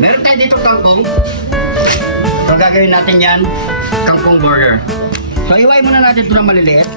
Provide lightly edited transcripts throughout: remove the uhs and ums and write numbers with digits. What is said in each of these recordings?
Meron tayo dito kangkong. So gagawin natin yan, kangkong burger. So iwain muna natin ito ng maliliit.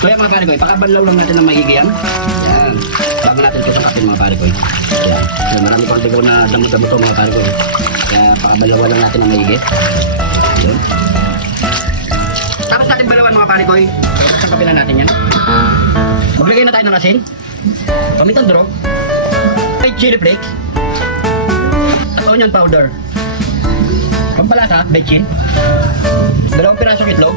So yan mga pare ko, pakabanlaw lang natin ng maigi yan. Yan. Bago natin ito sa kapin mga pare ko. Yan. So, marami ko ang tigaw na damo-damo ito mga pare ko. Kaya pakabanlaw lang natin ng maigi. Yan. Tapos natin balawan mga pare ko. Tapos sa kapilan natin yan. Maglagay na tayo ng asin. Pamitang durog. Red chili flakes. At onion powder. Pampalasa, bechin. 2 pirasong itlog.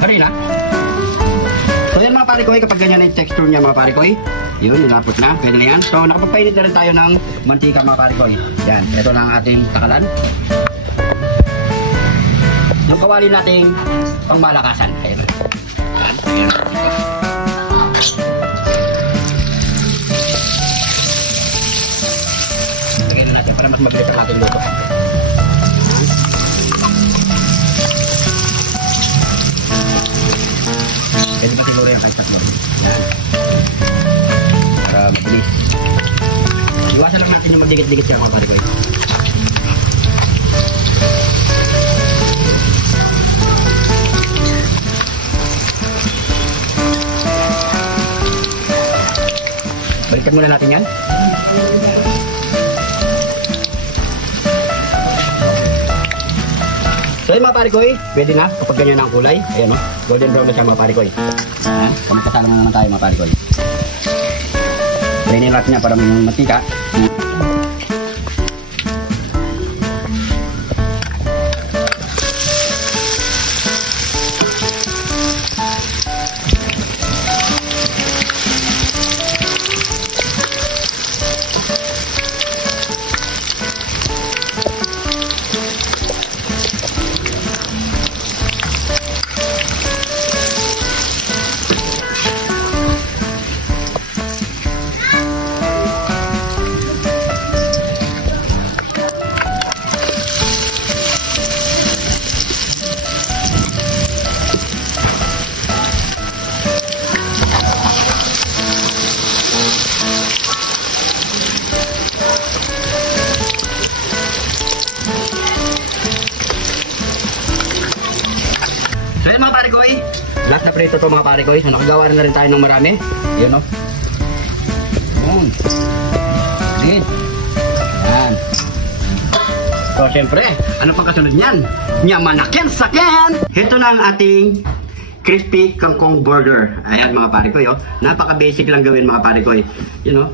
Harina. So yan mga pare ko, kapag ganyan yung texture niya mga pare ko, yun, nilapot na, pwede na yan. So nakapagpainit na rin tayo ng mantika mga pare ko. Yan, ito na ang ating takalan. Yung kawali nating pangmalakasan. Ayan. Ayan. Lagyan na natin para mas mabilis ang ating luto. Pwede pa siguro yung kahit tatlo. Yan. Para mabilis. Iwasan lang natin yung magdikit-dikit siya mga pare ko. Balikan muna natin yan. So yung mga pare ko, pwede na kapag ganyan ang kulay. Ayan o, golden brown na siya mga pare ko. Ayan, kamagkasala na naman tayo mga pare ko. Painin natin niya para may matika. So yan mga pare ko, last na prito to mga pare ko. So nakagawa na rin tayo ng marami. Yan o. Yan. Yan. Yan. So syempre, ano pang kasunod niyan? Nyamanakin sakin! Ito na ang ating crispy kangkong burger. Ayan mga pare ko, napaka basic lang gawin mga pare ko. You know,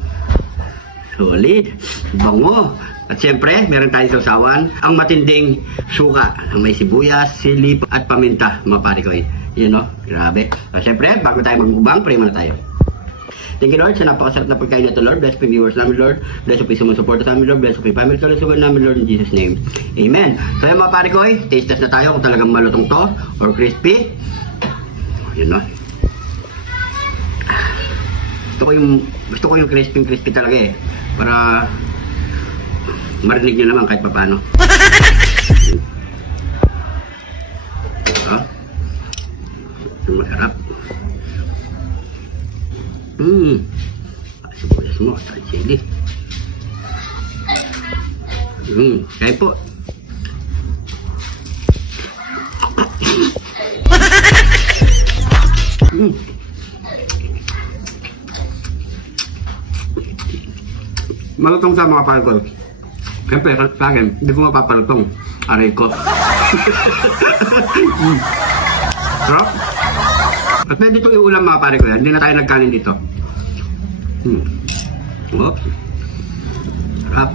solid, bango. At siyempre, meron tayong sausawan, ang matinding suka, ang may sibuyas, sili, at paminta, mga pare ko. Yun o, grabe. So, siyempre, bago tayo magmubang, pray muna tayo. Thank you Lord, sa napakasarap na pagkain nito Lord. Bless po viewers namin Lord. Bless po sumusuporta sa amin Lord. Bless po family ko namin Lord in Jesus name. Amen. So yung mga pare ko, taste test na tayo kung talagang malutong to or crispy. Yun o. Gusto ko yung crispy talaga para marinig nyo naman kahit paano. Masarap. Sibuyas mo, sili. Kaya po. Malutong sa mga pare ko. Siyempre, sa akin, hindi ko mapapalutong. Aray ko. Sarap. At pwede ito iulam mga pare ko yan. Hindi na tayo nagkanin dito. Oops. Sarap.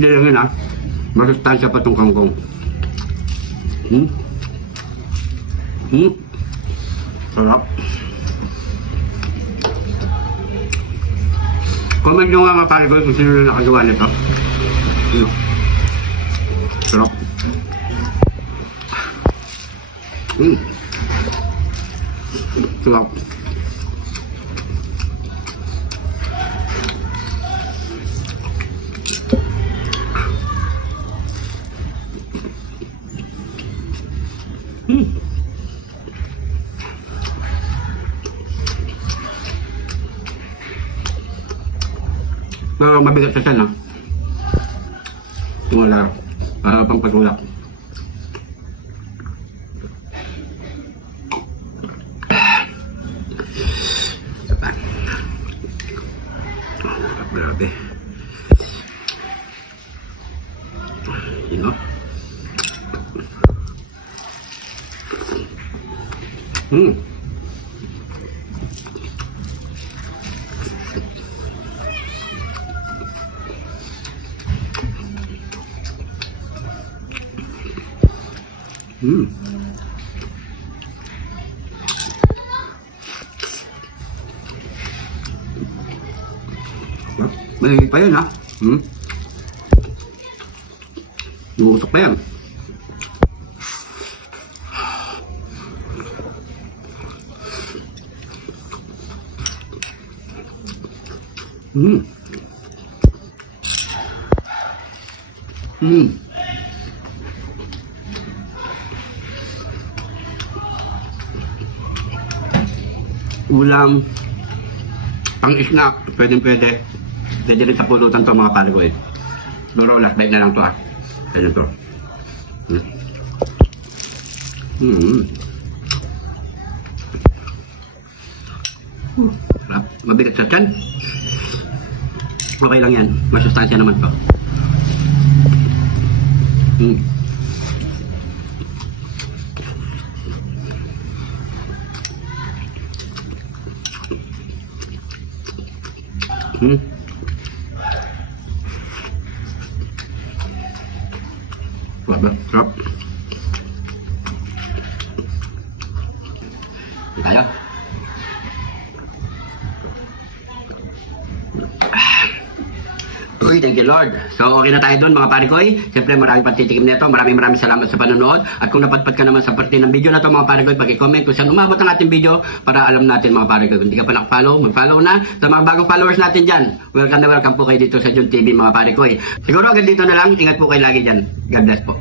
Hindi lang yun ha. Masustansya pa itong kangkong. Sarap. Comment nyo nga mga pare ko kung sino na nakagawa nito. Sarap. Sarap. Mabigat sa tiyan, ha? Wala. Pampatulak. Grabe. You know? May pa yan, ha? Iusok pa yan. Ulam, pang snack, pwede. Pwede rin sa pulutan to mga pare ko eh. Pero last bite na lang to, ha. Ganyan to. Mabigat sa tiyan. Okay lang yan. Masustansya naman to. Sarap. Tayo. Uy, thank you Lord. So okay na tayo doon mga parikoy. Siyempre maraming patitikim nito. Maraming salamat sa panonood. At kung napadpad ka naman sa parte ng video na to mga parikoy, pag-comment kung saan umabot ang ating video para alam natin mga parikoy. Kung hindi ka pa nak-follow, mag-follow na. Sa mga bagong followers natin dyan, welcome na welcome po kayo dito sa Jun TV mga parikoy. Siguro hanggang dito na lang. Ingat po kayo lagi dyan. God bless po.